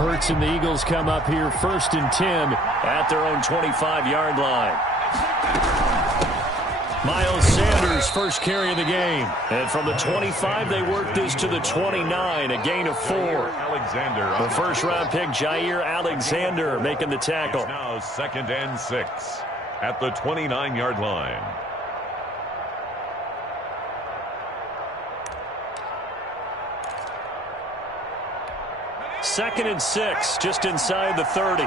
Hurts and the Eagles come up here 1st and 10 at their own 25-yard line. Miles Sanders first carry of the game. And from the 25, they work this to the 29, a gain of 4. The first-round pick, Jair Alexander, making the tackle. It's now 2nd and 6 at the 29-yard line. Second and 6, just inside the 30.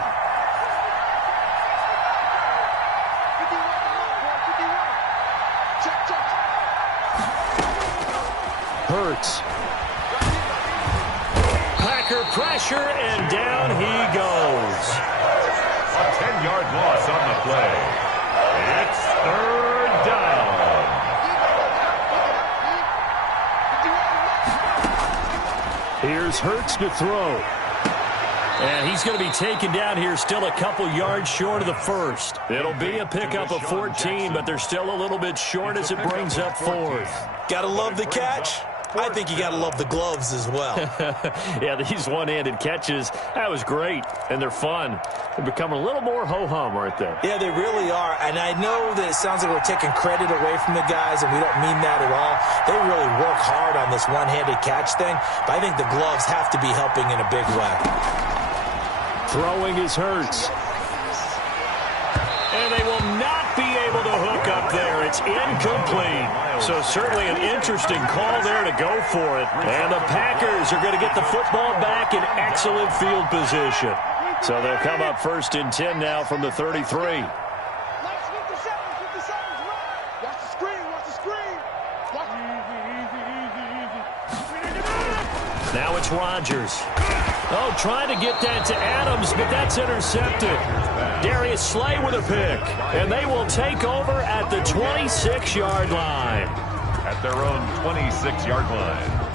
Hurts. Packer pressure, and down he goes. A 10-yard loss on the play. It's 3rd down. Here's Hurts to throw. And he's going to be taken down here, still a couple yards short of the first. It'll be a pickup of 14, but they're still a little bit short as it brings up 4th. Gotta love the catch. I think you gotta love the gloves as well. Yeah, these one-handed catches, that was great, and they're fun. They become a little more ho-hum, aren't they? Yeah, they really are, and I know that it sounds like we're taking credit away from the guys, and we don't mean that at all. They really work hard on this one-handed catch thing, but I think the gloves have to be helping in a big way. Throwing is Hurts. And they will not be able to hook up there. It's incomplete. So certainly an interesting call there to go for it. And the Packers are going to get the football back in excellent field position. So they'll come up 1st and 10 now from the 33. Now it's Rodgers. Oh, trying to get that to Adams, but that's intercepted. Darius Slay with a pick. And they will take over at the 26-yard line. At their own 26-yard line.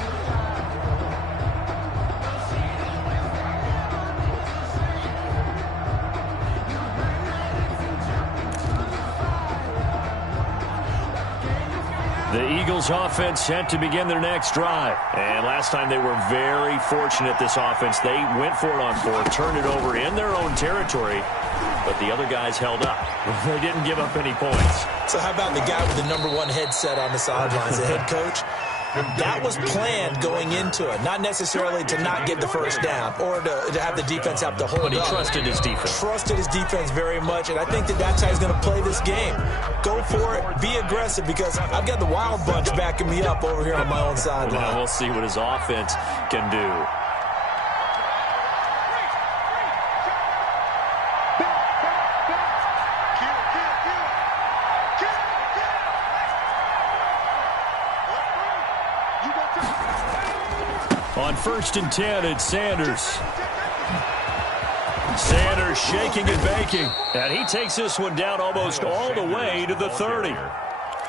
The Eagles offense set to begin their next drive. And last time they were very fortunate, this offense. They went for it on 4th, turned it over in their own territory, but the other guys held up. They didn't give up any points. So how about the guy with the #1 headset on the sidelines, the head coach? That was planned going into it, not necessarily to not get the first down or to have the defense have to hold But he up. trusted his defense. Trusted his defense very much, and I think that's how he's going to play this game. Go for it, be aggressive, because I've got the Wild Bunch backing me up over here on my own sideline. Well, we'll see what his offense can do. On 1st and 10, it's Sanders. Sanders shaking and baking. And he takes this one down almost all the way to the 30.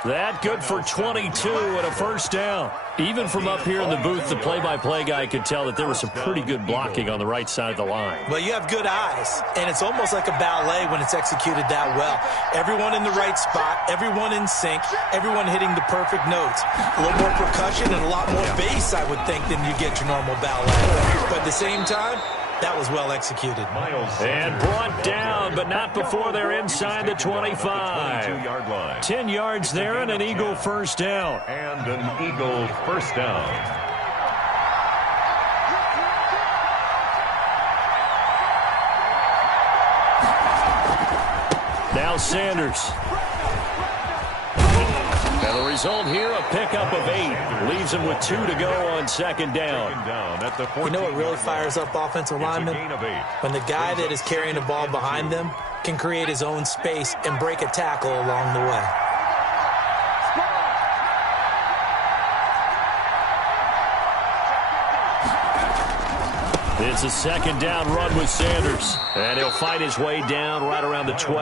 That good for 22 and a first down. Even from up here in the booth, the play-by-play guy could tell that there was some pretty good blocking on the right side of the line. Well, you have good eyes, and it's almost like a ballet when it's executed that well. Everyone in the right spot, everyone in sync, everyone hitting the perfect notes. A little more percussion and a lot more bass, I would think, than you get your normal ballet. But at the same time, that was well executed. And brought down, but not before they're inside the 25. 22-yard line. 10 yards there and an Eagle first down. And an Eagle first down. Now Sanders. And the result here, a pickup of 8. Leaves him with 2 to go on 2nd down. You know what really fires up offensive linemen? When the guy that is carrying the ball behind them can create his own space and break a tackle along the way. It's a 2nd down run with Sanders. And he'll fight his way down right around the 12.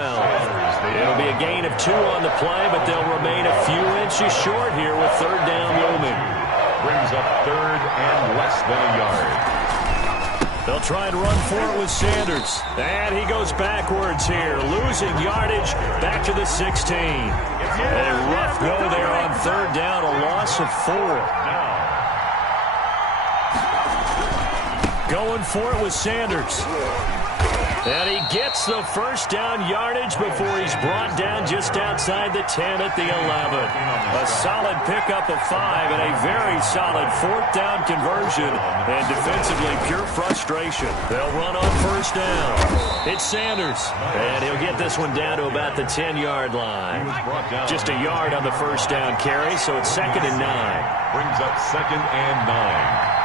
It'll be a gain of 2 on the play, but they'll remain a few inches short here with 3rd down looming. Brings up 3rd and less than a yard. They'll try and run for it with Sanders. And he goes backwards here, losing yardage back to the 16. A rough go there on 3rd down, a loss of 4. Going for it with Sanders. And he gets the first down yardage before he's brought down just outside the 10 at the 11. A solid pickup of 5 and a very solid 4th down conversion. And defensively, pure frustration. They'll run on first down. It's Sanders. And he'll get this one down to about the 10-yard line. Just a yard on the first down carry, so it's 2nd and 9. Brings up 2nd and 9.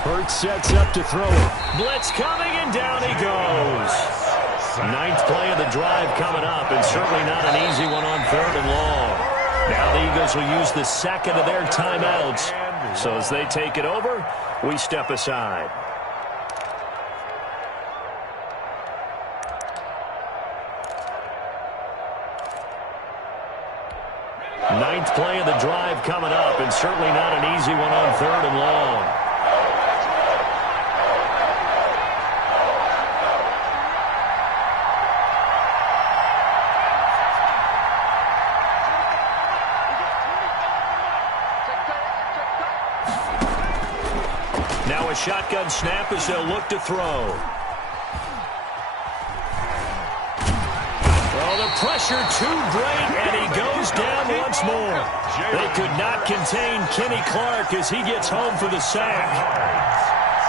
Hurts sets up to throw it. Blitz coming, and down he goes. 9th play of the drive coming up, and certainly not an easy one on 3rd and long. Now the Eagles will use the 2nd of their timeouts. So as they take it over, we step aside. Ninth play of the drive coming up, and certainly not an easy one on 3rd and long. Now a shotgun snap as they'll look to throw. Oh, the pressure too great, and he goes down once more. They could not contain Kenny Clark as he gets home for the sack.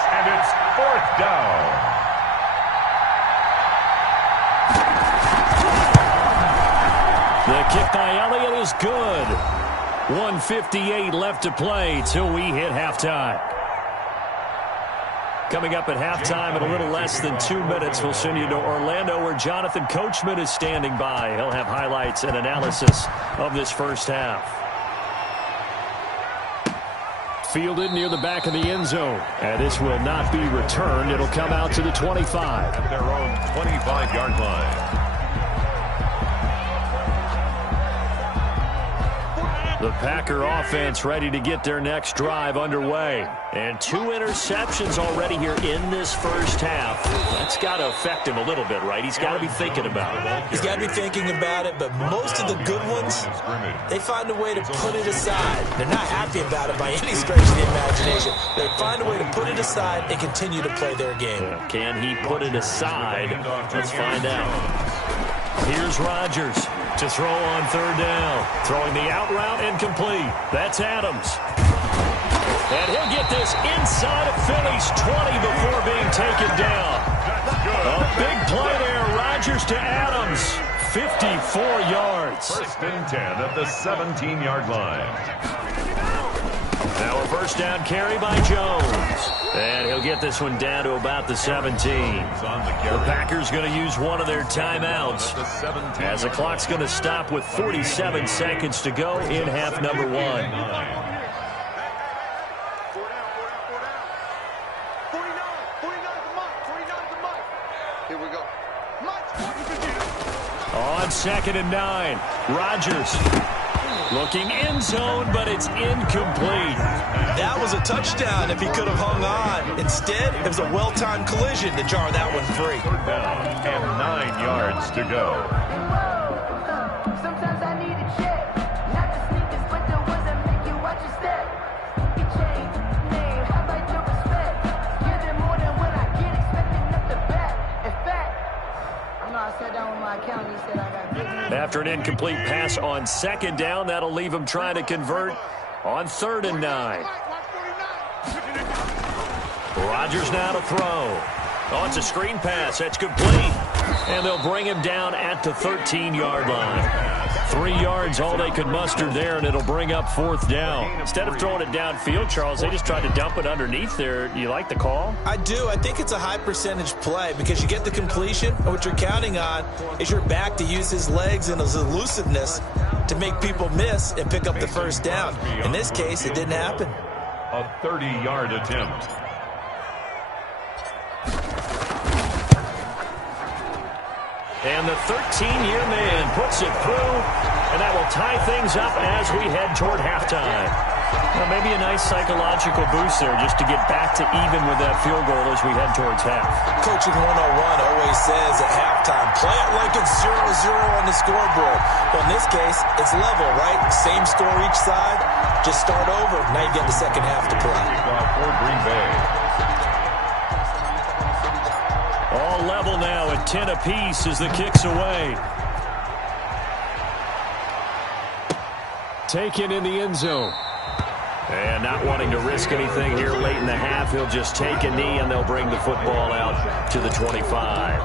And it's 4th down. The kick by Elliott is good. 1:58 left to play till we hit halftime. Coming up at halftime in a little less than 2 minutes, we'll send you to Orlando where Jonathan Coachman is standing by. He'll have highlights and analysis of this first half. Fielded near the back of the end zone. And this will not be returned. It'll come out to the 25. At their own 25-yard line. The Packer offense ready to get their next drive underway. And 2 interceptions already here in this first half. That's got to affect him a little bit, right? He's got to be thinking about it. He's got to be thinking about it, but most of the good ones, they find a way to put it aside. They're not happy about it by any stretch of the imagination. They find a way to put it aside and continue to play their game. Yeah. Can he put it aside? Let's find out. Here's Rodgers to throw on 3rd down. Throwing the out route incomplete. That's Adams. And he'll get this inside of Philly's 20 before being taken down. A big play there. Rodgers to Adams. 54 yards. 1st and 10 at the 17-yard line. Now a first down carry by Jones. And he'll get this one down to about the 17. The Packers going to use one of their timeouts as the clock's going to stop with 47 seconds to go in half number 1. Here we go. On 2nd and 9, Rodgers looking end zone, but it's incomplete. That was a touchdown if he could have hung on. Instead, it was a well-timed collision to jar that one free. 3rd down and 9 yards to go. Sometimes I need a check, not the sneakers, but the ones that make you watch your step. Your chain, name, how about your respect? Give them more than what I get, expecting up the back. In fact, you know, I sat down with my accountant, he said I got good news. After an incomplete pass on 2nd down, that'll leave him trying to convert on 3rd and 9. Rodgers now to throw. Oh, it's a screen pass. That's complete. And they'll bring him down at the 13-yard line. 3 yards, all they could muster there, and it'll bring up 4th down. Instead of throwing it downfield, Charles, they just tried to dump it underneath there. You like the call? I do. I think it's a high-percentage play because you get the completion, and what you're counting on is your back to use his legs and his elusiveness to make people miss and pick up the first down. In this case, it didn't happen. A 30-yard attempt. And the 13-year man puts it through, and that will tie things up as we head toward halftime. Well, maybe a nice psychological boost there just to get back to even with that field goal as we head towards half. Coaching 101 always says at halftime, play it like it's 0-0 on the scoreboard. Well, in this case, it's level, right? Same score each side. Just start over. Now you get the second half to play. For Green Bay. All level now at 10 apiece as the kick's away. Taken in the end zone. And not wanting to risk anything here late in the half, he'll just take a knee and they'll bring the football out to the 25.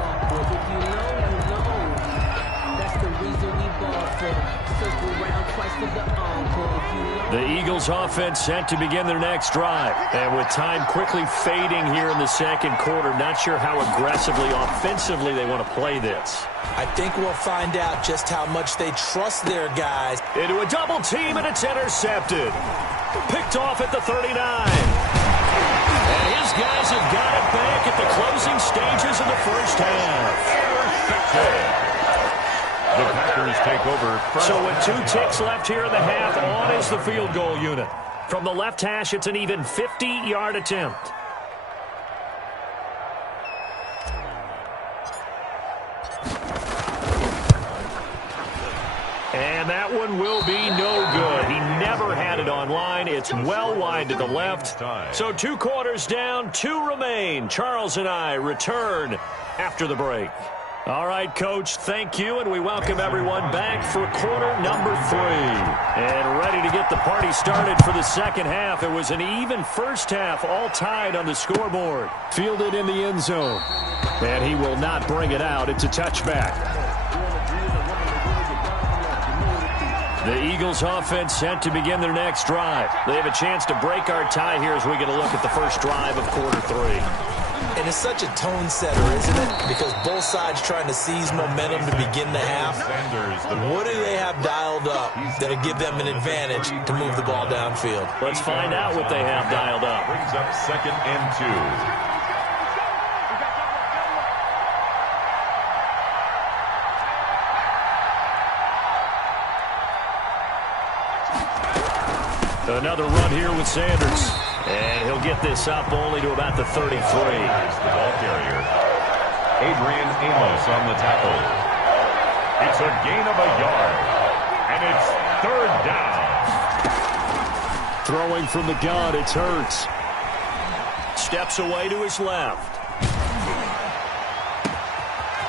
The Eagles offense set to begin their next drive. And with time quickly fading here in the second quarter, not sure how aggressively, offensively they want to play this. I think we'll find out just how much they trust their guys. Into a double team, and it's intercepted. Picked off at the 39. And his guys have got it back at the closing stages of the first half. The Packers take over. So with 2 ticks left here in the half, on is the field goal unit. From the left hash, it's an even 50-yard attempt. And that one will be no good. He never had it online. It's well wide to the left. So 2 quarters down, 2 remain. Charles and I return after the break. All right, Coach, thank you, and we welcome everyone back for quarter number 3. And ready to get the party started for the second half. It was an even first half, all tied on the scoreboard. Fielded in the end zone. And he will not bring it out. It's a touchback. The Eagles offense set to begin their next drive. They have a chance to break our tie here as we get a look at the first drive of quarter 3. And it's such a tone setter, isn't it? Because both sides trying to seize momentum to begin the half. What do they have dialed up that'll give them an advantage to move the ball downfield? Let's find out what they have dialed up. Brings up 2nd and 2. Another run here with Sanders. And he'll get this up only to about the 33. Here's the ball carrier. Adrian Amos on the tackle. It's a gain of a yard. And it's 3rd down. Throwing from the gun, it's Hurts. Steps away to his left.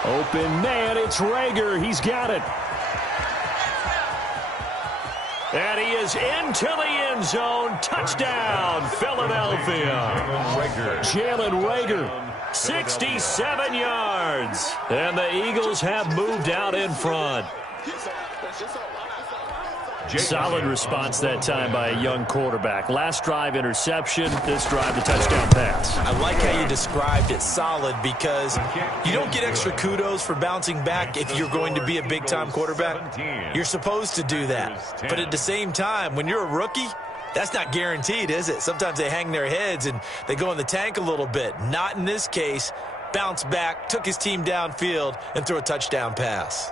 Open man, it's Rager. He's got it. And he is into the end zone. Touchdown, Philadelphia. Jalen Rager, 67 yards. And the Eagles have moved out in front. Solid response that time by a young quarterback. Last drive, interception. This drive, the touchdown pass. I like how you described it, solid, because you don't get extra kudos for bouncing back if you're going to be a big-time quarterback. You're supposed to do that. But at the same time, when you're a rookie, that's not guaranteed, is it? Sometimes they hang their heads and they go in the tank a little bit. Not in this case. Bounced back, took his team downfield, and threw a touchdown pass.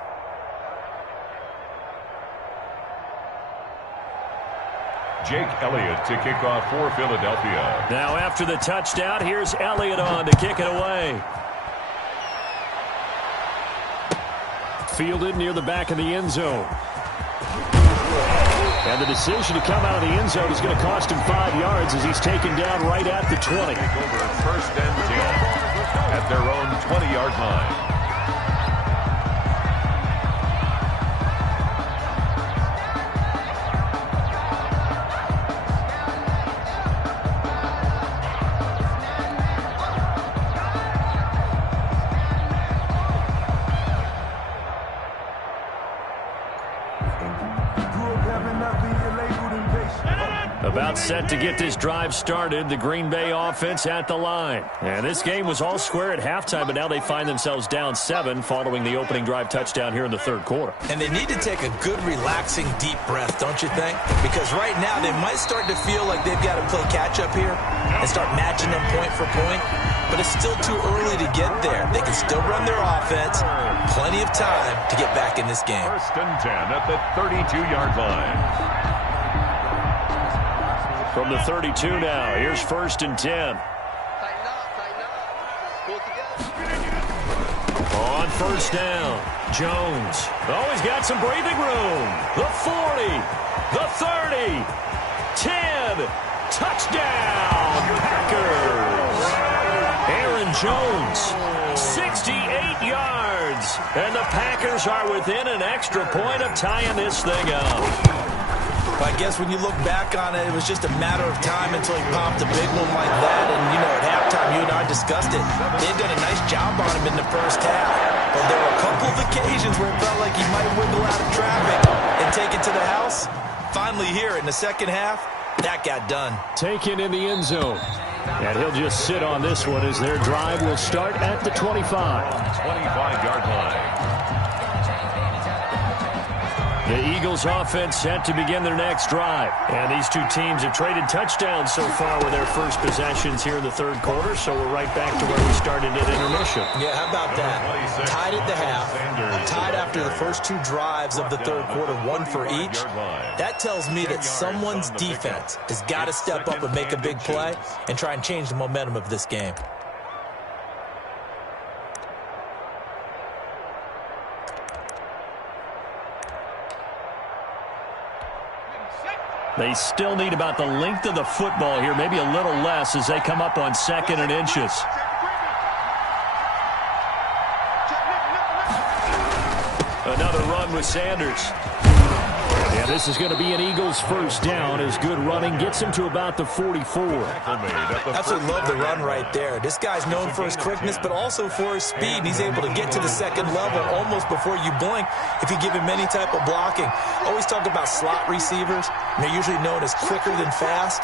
Jake Elliott to kick off for Philadelphia. Now after the touchdown, here's Elliott on to kick it away. Fielded near the back of the end zone. And the decision to come out of the end zone is going to cost him 5 yards as he's taken down right at the 20. Take over 1st and 10 at their own 20-yard line. About set to get this drive started, the Green Bay offense at the line. And this game was all square at halftime, but now they find themselves down 7 following the opening drive touchdown here in the 3rd quarter. And they need to take a good, relaxing, deep breath, don't you think? Because right now they might start to feel like they've got to play catch-up here and start matching them point for point. But it's still too early to get there. They can still run their offense. Plenty of time to get back in this game. 1st and 10 at the 32-yard line. From the 32 now, here's 1st and 10. Tighten up, tighten up. Pull together. On 1st down, Jones. Oh, he's got some breathing room. The 40, the 30, 10. Touchdown, Packers. Aaron Jones, 68 yards. And the Packers are within an extra point of tying this thing up. I guess when you look back on it, it was just a matter of time until he popped a big one like that. And, you know, at halftime, you and I discussed it. They had done a nice job on him in the first half. But there were a couple of occasions where it felt like he might wiggle out of traffic and take it to the house. Finally here in the second half, that got done. Taken in the end zone. And he'll just sit on this one as their drive will start at the 25. 25-yard line. The Eagles offense set to begin their next drive. And these two teams have traded touchdowns so far with their first possessions here in the third quarter. So we're right back to where we started at intermission. Yeah, how about that? Tied at the half, tied after the first two drives of the third quarter, one for each. That tells me that someone's defense has got to step up and make a big play and try and change the momentum of this game. They still need about the length of the football here, maybe a little less as they come up on 2nd and inches. Another run with Sanders. Yeah, this is going to be an Eagles first down as good running gets him to about the 44. Absolutely love the run right there. This guy's known for his quickness, but also for his speed. And he's able to get to the second level almost before you blink if you give him any type of blocking. Always talk about slot receivers, and they're usually known as quicker than fast.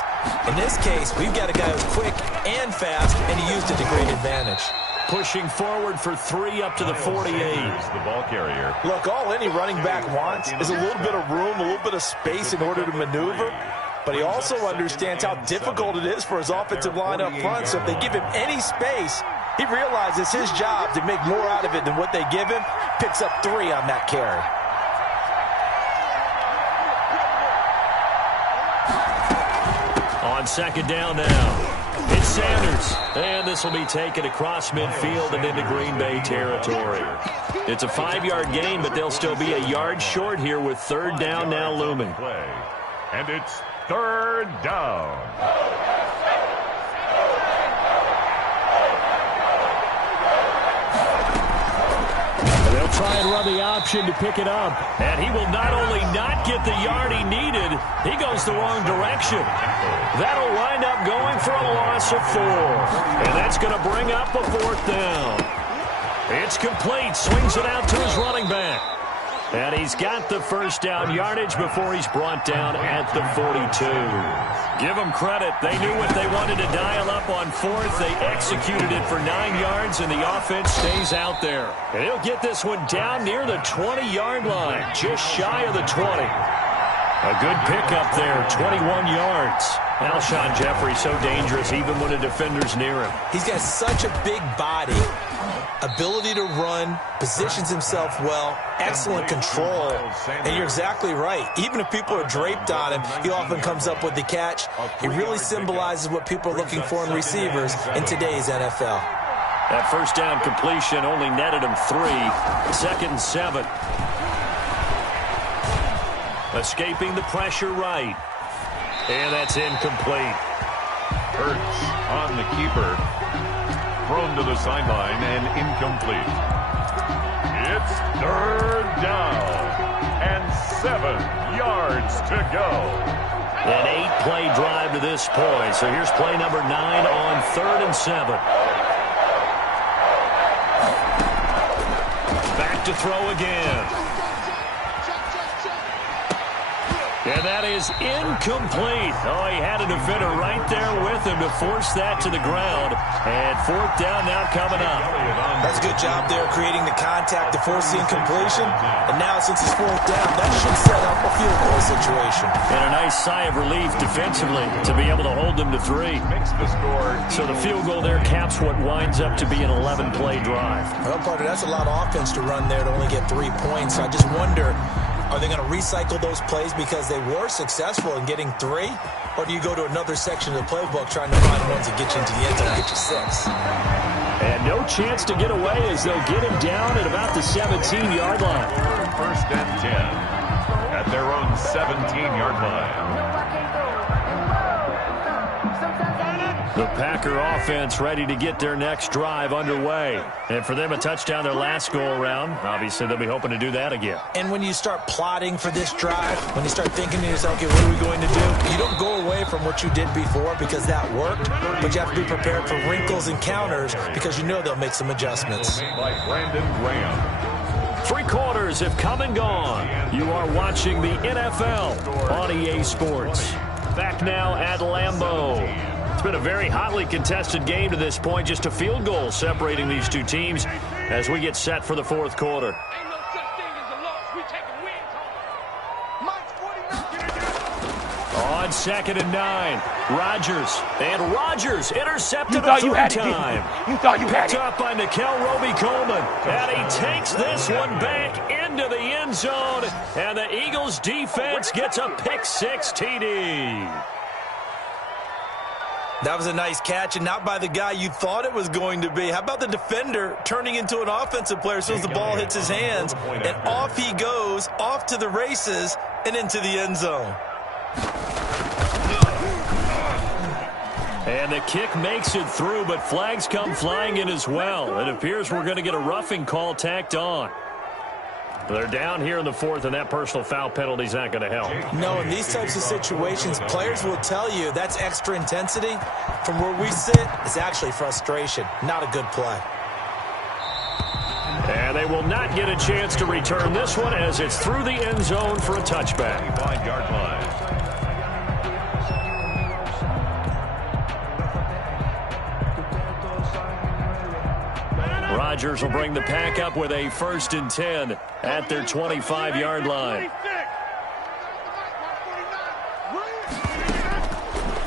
In this case, we've got a guy who's quick and fast, and he used it to great advantage. Pushing forward for 3 up to the 48. The ball carrier. Look, all any running back wants is a little bit of room, a little bit of space in order to maneuver. But he also understands how difficult it is for his offensive line up front. So if they give him any space, he realizes his job to make more out of it than what they give him. Picks up 3 on that carry. On 2nd down now. It's Sanders, and this will be taken across midfield and into Green Bay territory. It's a 5-yard gain, but they'll still be a yard short here with 3rd down now looming. And it's 3rd down. They'll try and run the option to pick it up. And he will not only not get the yard he needed, he goes the wrong direction. That'll wind up going for a loss of 4. And that's going to bring up a 4th down. It's complete. Swings it out to his running back. And he's got the first down yardage before he's brought down at the 42. Give them credit. They knew what they wanted to dial up on 4th. They executed it for 9 yards, and the offense stays out there. And he'll get this one down near the 20-yard line, just shy of the 20. A good pickup there, 21 yards. Alshon Jeffrey so dangerous even when a defender's near him. He's got such a big body, ability to run, positions himself well, excellent control. And you're exactly right. Even if people are draped on him, he often comes up with the catch. He really symbolizes what people are looking for in receivers in today's NFL. That first down completion only netted him 3. 2nd and 7. Escaping the pressure right. And that's incomplete. Hurts on the keeper. Thrown to the sideline and incomplete. It's 3rd down and 7 yards to go. An 8-play drive to this point. So here's play number 9 on 3rd and 7. Back to throw again. And that is incomplete. Oh, he had a defender right there with him to force that to the ground. And 4th down now coming up. That's a good job there creating the contact to force the incompletion. And now since it's 4th down, that should set up a field goal situation. And a nice sigh of relief defensively to be able to hold them to 3. Makes the score. So the field goal there caps what winds up to be an 11-play drive. Well, partner, that's a lot of offense to run there to only get 3 points. I just wonder, Are they going to recycle those plays because they were successful in getting 3? Or do you go to another section of the playbook trying to find ones that get you into the end zone and get you 6? And no chance to get away as they'll get him down at about the 17-yard line. First and 10 at their own 17-yard line. The Packer offense ready to get their next drive underway. And for them, a touchdown their last go-around. Obviously, they'll be hoping to do that again. And when you start plotting for this drive, when you start thinking to yourself, okay, what are we going to do? You don't go away from what you did before because that worked, but you have to be prepared for wrinkles and counters because you know they'll make some adjustments. By Brandon Graham. 3 quarters have come and gone. You are watching the NFL on EA Sports. Back now at Lambeau. It's been a very hotly contested game to this point. Just a field goal separating these two teams as we get set for the 4th quarter. On 2nd and 9, Rodgers intercepted a 3rd time. You thought you had Picked up by Nickel Roby-Coleman, and he takes this one back into the end zone, and the Eagles defense gets a pick-6 TD. That was a nice catch, and not by the guy you thought it was going to be. How about the defender turning into an offensive player as soon as the ball hits his hands, and off he goes, off to the races, and into the end zone. And the kick makes it through, but flags come flying in as well. It appears we're going to get a roughing call tacked on. They're down here in the 4th, and that personal foul penalty is not going to help. No, in these types of situations, players will tell you that's extra intensity. From where we sit, it's actually frustration, not a good play. And they will not get a chance to return this one as it's through the end zone for a touchback. 5-yard line. Rodgers will bring the pack up with a 1st and 10 at their 25-yard line.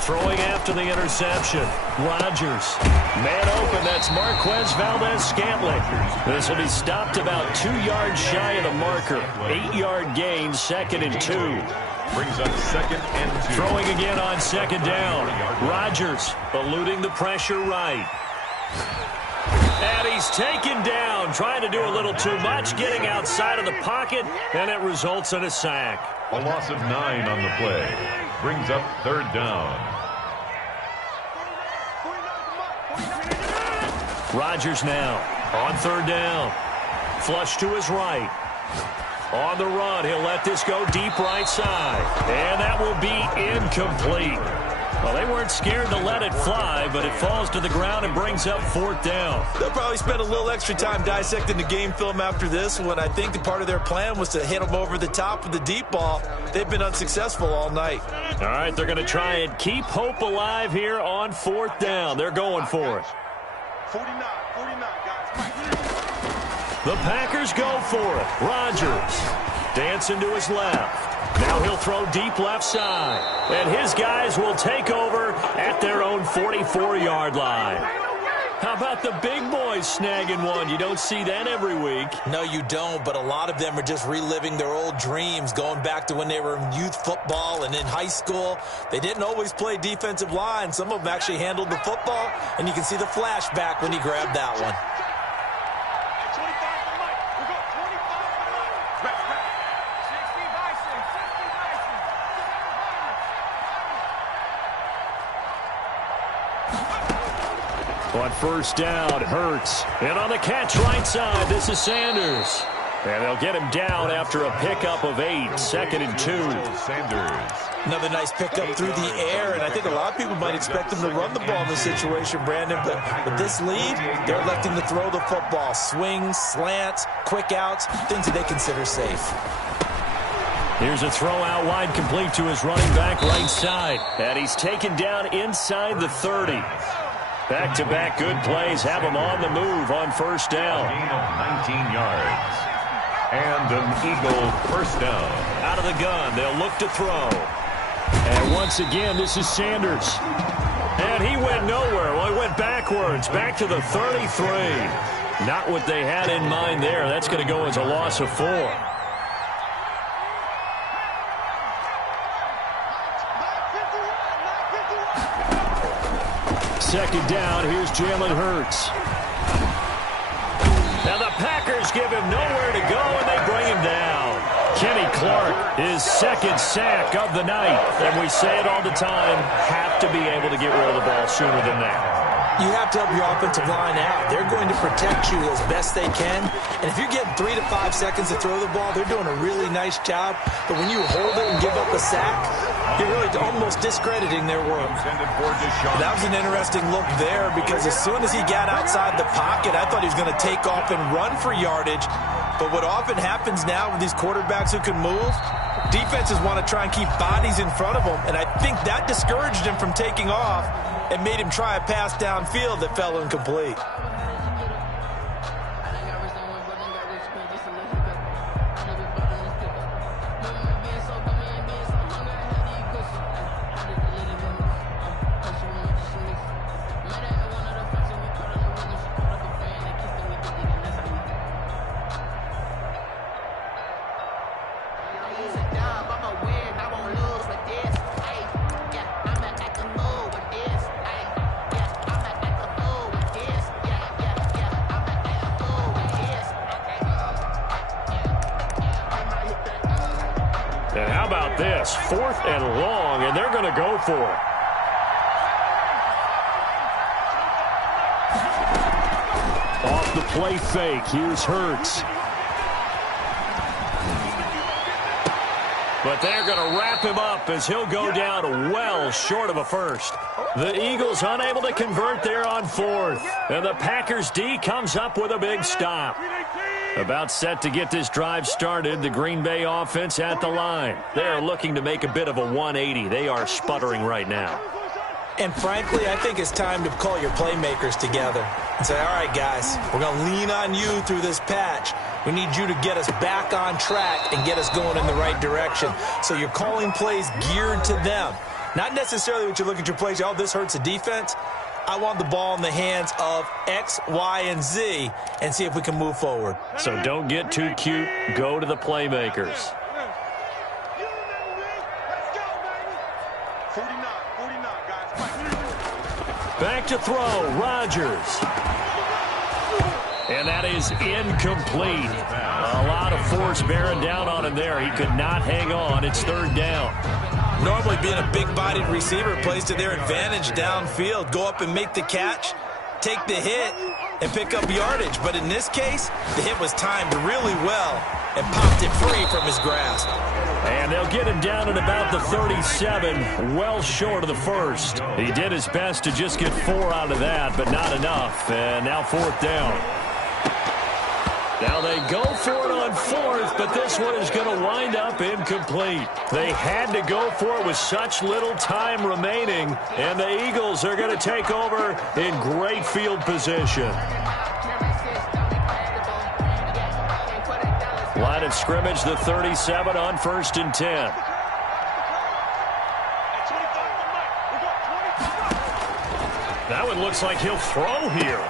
Throwing after the interception. Rodgers. Man open, that's Marquez Valdez-Scantling. This will be stopped about 2 yards shy of the marker. 8-yard gain, 2nd and 2. Brings up 2nd and 2. Throwing again on 2nd down. Rodgers eluding the pressure right. And he's taken down, trying to do a little too much, getting outside of the pocket, and it results in a sack. A loss of 9 on the play. Brings up 3rd down. Rodgers now on 3rd down. Flush to his right. On the run, he'll let this go deep right side. And that will be incomplete. Well, they weren't scared to let it fly, but it falls to the ground and brings up 4th down. They'll probably spend a little extra time dissecting the game film after this one. I think the part of their plan was to hit them over the top with the deep ball. They've been unsuccessful all night. All right, they're going to try and keep hope alive here on 4th down. They're going for it. 49, guys. The Packers go for it. Rodgers dancing to his left. Now he'll throw deep left side. And his guys will take over at their own 44-yard line. How about the big boys snagging one? You don't see that every week. No, you don't, but a lot of them are just reliving their old dreams, going back to when they were in youth football and in high school. They didn't always play defensive line. Some of them actually handled the football, and you can see the flashback when he grabbed that one. On 1st down, Hurts. And on the catch right side, this is Sanders. And they'll get him down after a pickup of 8, 2nd and 2. Sanders. Another nice pickup through the air, and I think a lot of people might expect him to run the ball in this situation, Brandon, but with this lead, they're electing to throw the football. Swings, slants, quick outs, things that they consider safe. Here's a throw out wide, complete to his running back right side. And he's taken down inside the 30. Back-to-back good plays have him on the move on 1st down. Gain of 19 yards. And an Eagle 1st down. Out of the gun, they'll look to throw. And once again, this is Sanders. And he went nowhere. Well, he went backwards, back to the 33. Not what they had in mind there. That's going to go as a loss of 4. second down. Here's Jalen Hurts. Now the Packers give him nowhere to go, and they bring him down. Kenny Clark, his second sack of the night. And we say it all the time, have to be able to get rid of the ball sooner than that. You have to help your offensive line out. They're going to protect you as best they can. And if you get 3 to 5 seconds to throw the ball, they're doing a really nice job. But when you hold it and give up a sack, you're really almost discrediting their work. That was an interesting look there because as soon as he got outside the pocket, I thought he was going to take off and run for yardage. But what often happens now with these quarterbacks who can move, defenses want to try and keep bodies in front of them. And I think that discouraged him from taking off and made him try a pass downfield that fell incomplete. And how about this? 4th and long, and they're going to go for it. Off the play fake, here's Hurts. But they're going to wrap him up as he'll go down well short of a first. The Eagles unable to convert there on 4th. And the Packers D comes up with a big stop. About set to get this drive started, the Green Bay offense at the line. They're looking to make a bit of a 180. They are sputtering right now. And frankly, I think it's time to call your playmakers together and say, all right, guys, we're going to lean on you through this patch. We need you to get us back on track and get us going in the right direction. So you're calling plays geared to them. Not necessarily what you look at your plays, oh, this hurts the defense. I want the ball in the hands of X, Y, and Z and see if we can move forward. So don't get too cute. Go to the playmakers. 49, guys. Back to throw, Rodgers. And that is incomplete. A lot of force bearing down on him there. He could not hang on. It's 3rd down. Normally being a big-bodied receiver plays to their advantage downfield. Go up and make the catch, take the hit, and pick up yardage. But in this case, the hit was timed really well and popped it free from his grasp. And they'll get him down at about the 37, well short of the first. He did his best to just get 4 out of that, but not enough. And now 4th down. Now they go for it on 4th, but this one is going to wind up incomplete. They had to go for it with such little time remaining, and the Eagles are going to take over in great field position. Line of scrimmage, the 37 on 1st and 10. That one looks like he'll throw here.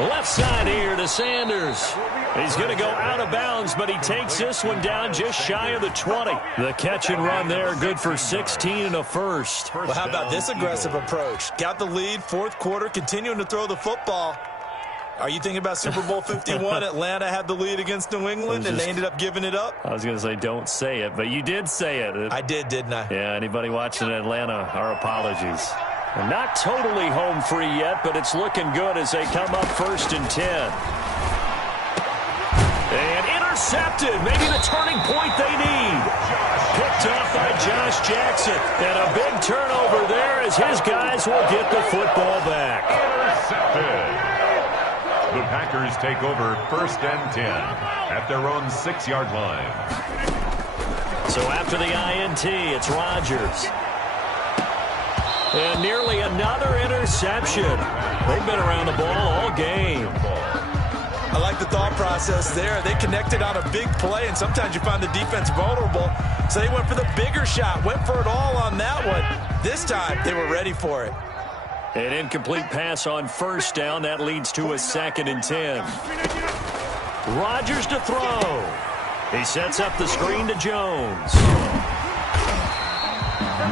Left side here to Sanders. He's going to go out of bounds, but he takes this one down just shy of the 20. The catch and run there, good for 16 and a first. Well, how about this aggressive approach? Got the lead, 4th quarter, continuing to throw the football. Are you thinking about Super Bowl 51? Atlanta had the lead against New England, and they ended up giving it up? I was going to say don't say it, but you did say it. I did, didn't I? Yeah, anybody watching Atlanta, our apologies. And not totally home free yet, but it's looking good as they come up 1st and 10. And intercepted, maybe the turning point they need. Picked off by Josh Jackson. And a big turnover there as his guys will get the football back. Intercepted. The Packers take over 1st and 10 at their own 6-yard line. So after the INT, it's Rodgers. And nearly another interception. They've been around the ball all game. I like the thought process there. They connected on a big play, and sometimes you find the defense vulnerable. So they went for the bigger shot, went for it all on that one. This time, they were ready for it. An incomplete pass on 1st down. That leads to a 2nd and 10. Rodgers to throw. He sets up the screen to Jones.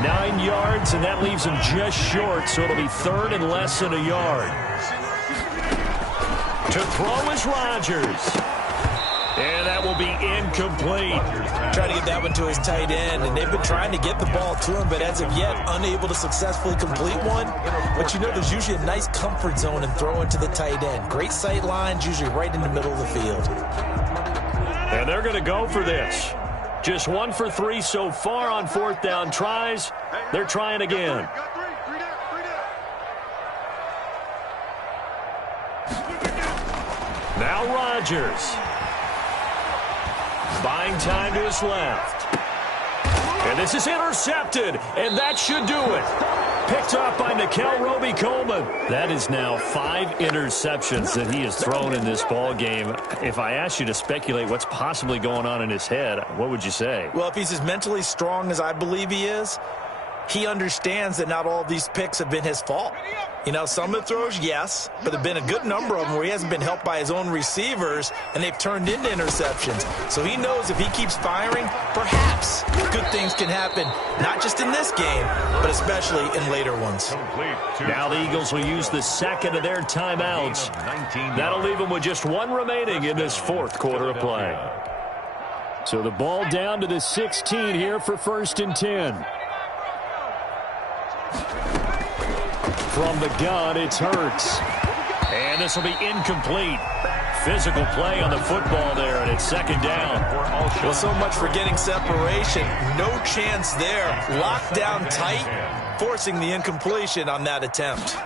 9 yards, and that leaves him just short, so it'll be third and less than a yard. To throw is Rodgers. And that will be incomplete. Trying to get that one to his tight end, and they've been trying to get the ball to him, but as of yet, unable to successfully complete one. But you know, there's usually a nice comfort zone in throwing to the tight end. Great sight lines, usually right in the middle of the field. And they're going to go for this. Just 1 for 3 so far on fourth down tries. They're trying again. Now Rodgers. Buying time to his left. And this is intercepted, and that should do it. Picked up by Nickell Robey-Coleman. That is now 5 interceptions that he has thrown in this ball game. If I asked you to speculate what's possibly going on in his head, what would you say? Well, if he's as mentally strong as I believe he is, he understands that not all of these picks have been his fault. You know, some of the throws, yes, but there have been a good number of them where he hasn't been helped by his own receivers, and they've turned into interceptions. So he knows if he keeps firing, perhaps good things can happen, not just in this game, but especially in later ones. Now the Eagles will use the second of their timeouts. That'll leave them with just 1 remaining in this fourth quarter of play. So the ball down to the 16 here for 1st and 10. From the gun, it's Hurts. And this will be incomplete. Physical play on the football there, and it's second down. Well, so much for getting separation. No chance there. Locked down tight, forcing the incompletion on that attempt.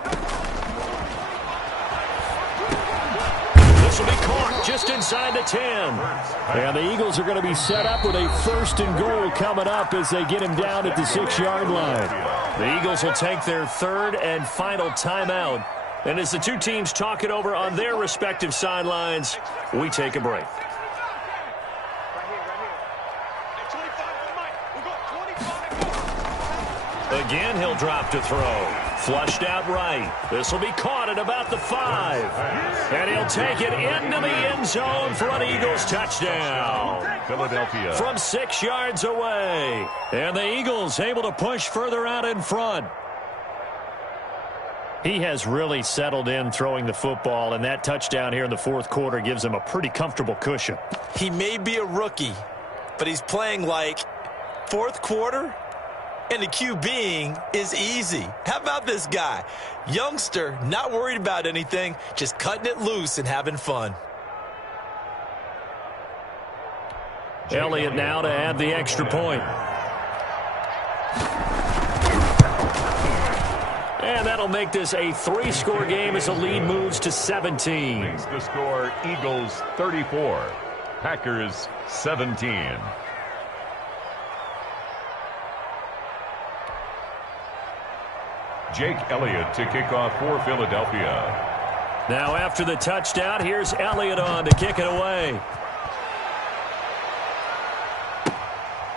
This will be caught just inside the 10. And the Eagles are going to be set up with a 1st and goal coming up as they get him down at the 6-yard line. The Eagles will take their 3rd and final timeout. And as the two teams talk it over on their respective sidelines, we take a break. Again, he'll drop to throw. Flushed out right. This will be caught at about the 5. And he'll take it into the end zone for an Eagles touchdown. Philadelphia. From 6 yards away. And the Eagles able to push further out in front. He has really settled in throwing the football, and that touchdown here in the fourth quarter gives him a pretty comfortable cushion. He may be a rookie, but he's playing like fourth quarter, and the QBing is easy. How about this guy? Youngster, not worried about anything, just cutting it loose and having fun. Elliott now to add the extra point. And that'll make this a 3-score game as the lead moves to 17. Makes the score Eagles 34, Packers 17. Jake Elliott to kick off for Philadelphia. Now after the touchdown, here's Elliott on to kick it away.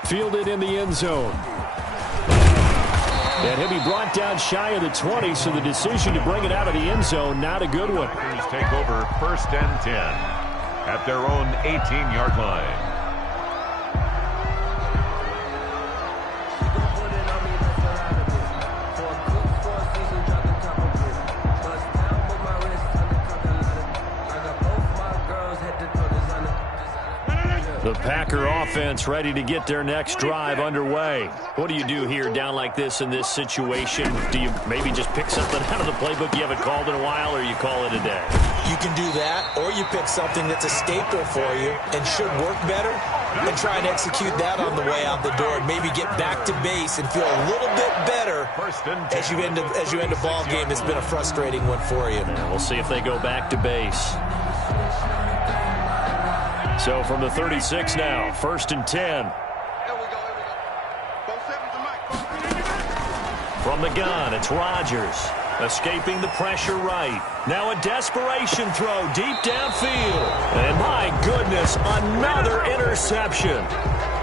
Fielded in the end zone. And he'll be brought down shy of the 20, so the decision to bring it out of the end zone, not a good one. Packers take over 1st and 10 at their own 18-yard line. The Packer offense ready to get their next drive underway. What do you do here down like this in this situation? Do you maybe just pick something out of the playbook you haven't called in a while, or you call it a day? You can do that, or you pick something that's a staple for you and should work better and try and execute that on the way out the door and maybe get back to base and feel a little bit better as you end a ball game that's been a frustrating one for you. And we'll see if they go back to base. So from the 36 now, 1st and 10. From the gun, it's Rodgers. Escaping the pressure right. Now a desperation throw deep downfield. And my goodness, another interception.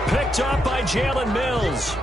Picked up by Jalen Mills.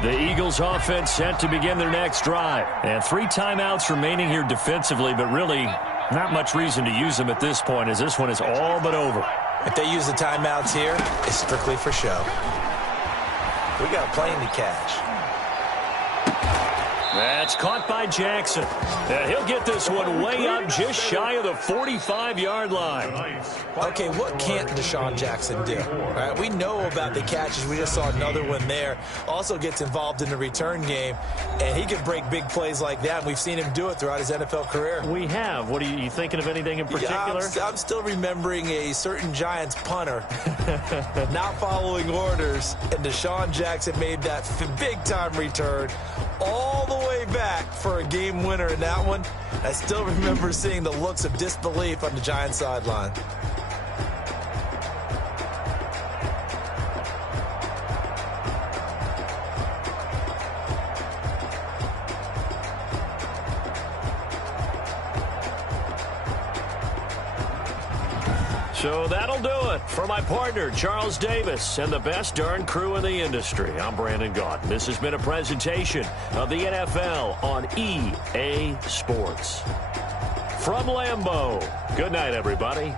The Eagles offense set to begin their next drive. And 3 timeouts remaining here defensively, but really not much reason to use them at this point as this one is all but over. If they use the timeouts here, it's strictly for show. We got a plane to catch. That's caught by Jackson. And he'll get this one way up just shy of the 45-yard line. Okay, what can't Deshaun Jackson do? All right, we know about the catches. We just saw another one there. Also gets involved in the return game, and he can break big plays like that. We've seen him do it throughout his NFL career. We have. What are you thinking of anything in particular? Yeah, I'm still remembering a certain Giants punter not following orders, and Deshaun Jackson made that big-time return all the way back for a game winner in that one. I still remember seeing the looks of disbelief on the Giants sideline. So that'll do it for my partner, Charles Davis, and the best darn crew in the industry. I'm Brandon Gaudin. This has been a presentation of the NFL on EA Sports. From Lambeau, good night, everybody.